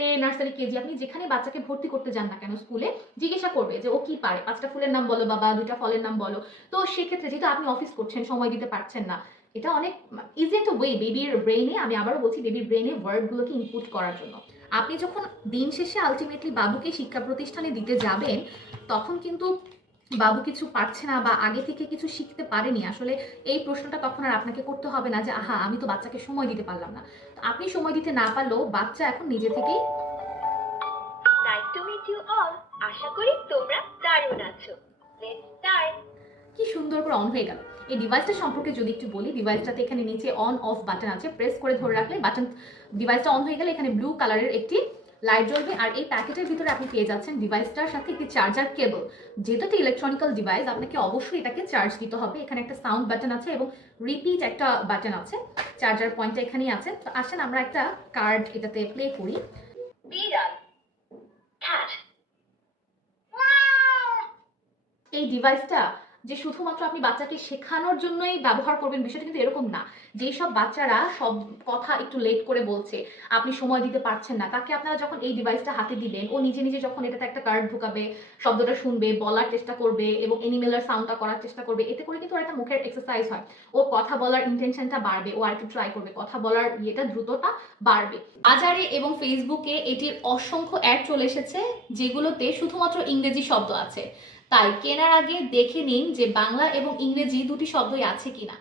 Play, nursery, KG, আপনি যেখানে বাচ্চাকে ভর্তি করতে যান না কেন স্কুলে, জিজ্ঞাসা করবে যে ও কি পারে, 5টা ফুলের নাম বলো বাবা, 2টা ফলের নাম বলো। তো সেক্ষেত্রে যেহেতু আপনি অফিস করছেন, সময় দিতে পারছেন না, এটা অনেক ইজি একটা ওয়ে বেবির ব্রেইনে, আমি আবারও বলছি, বেবির ব্রেইনে ওয়ার্ডগুলোকে ইনপুট করার জন্য। আপনি যখন দিন শেষে আলটিমেটলি বাবুকে শিক্ষা প্রতিষ্ঠানে দিতে যাবেন, তখন কিন্তু বাবু কিছু পারছে না বা আগে থেকে কিছু শিখতে পারেনি, আসলে এই প্রশ্নটা তখন আর আপনাকে করতে হবে না যে আহা আমি তো বাচ্চাকে সময় দিতে পারলাম না। তো আপনি সময় দিতে না পারলেও বাচ্চা এখন নিজে থেকেই। Nice to meet you all. আশা করি তোমরা দারুণ আছো। Let's start. কি সুন্দর করে অন হয়ে গেল। এই ডিভাইসটা সম্পর্কে যদি একটু বলি, ডিভাইসটাতে এখানে নিচে অন অফ বাটন আছে, প্রেস করে ধরে রাখলে বাটন, ডিভাইসটা অন হয়ে গেলে এখানে ব্লু কালারের একটি লাইট জ্বলবে। আর এই প্যাকেটের ভিতরে আপনি পেয়ে যাচ্ছেন ডিভাইসটার সাথে একটি চার্জার কেবল। যেহেতু একটা ইলেকট্রনিক্যাল ডিভাইস, আপনাকে অবশ্যই এটাকে চার্জ দিতে হবে। এখানে একটা সাউন্ড বাটন আছে এবং রিপিট একটা বাটন আছে। চার্জার পয়েন্টটা এখানেই আছে। তো আসেন আমরা একটা কার্ড এটাতে প্লে করি। বিড়াল, ক্যাট। এই ডিভাইসটা যে শুধুমাত্র আপনি বাচ্চাকে শেখানোর জন্যই ব্যবহার করবেন, বিষয়টা কিন্তু এরকম না। যেসব বাচ্চারা সব কথা একটু লেট করে বলছে, আপনি সময় দিতে পারছেন না, তাকে আপনারা যখন এই ডিভাইসটা হাতে দিবেন, ও নিজে নিজে যখন এটাতে একটা কার্ড ঢুকাবে, শব্দটা শুনবে, বলার চেষ্টা করবে এবং এনিমেলার সাউন্ডটা করার চেষ্টা করবে, এতে করে কিন্তু ওর একটা মুখের এক্সারসাইজ হয়। ও কথা বলার ইন্টেনশনটা বাড়বে, ও আর একটু ট্রাই করবে, কথা বলার ইয়েটা দ্রুততা বাড়বে। বাজারে এবং ফেসবুকে এটির অসংখ্য অ্যাড চলে এসেছে, যেগুলোতে শুধুমাত্র ইংরেজি শব্দ আছে। তাই কেনার আগে দেখে নিন যে বাংলা এবং ইংরেজি দুটি শব্দই আছে কিনা।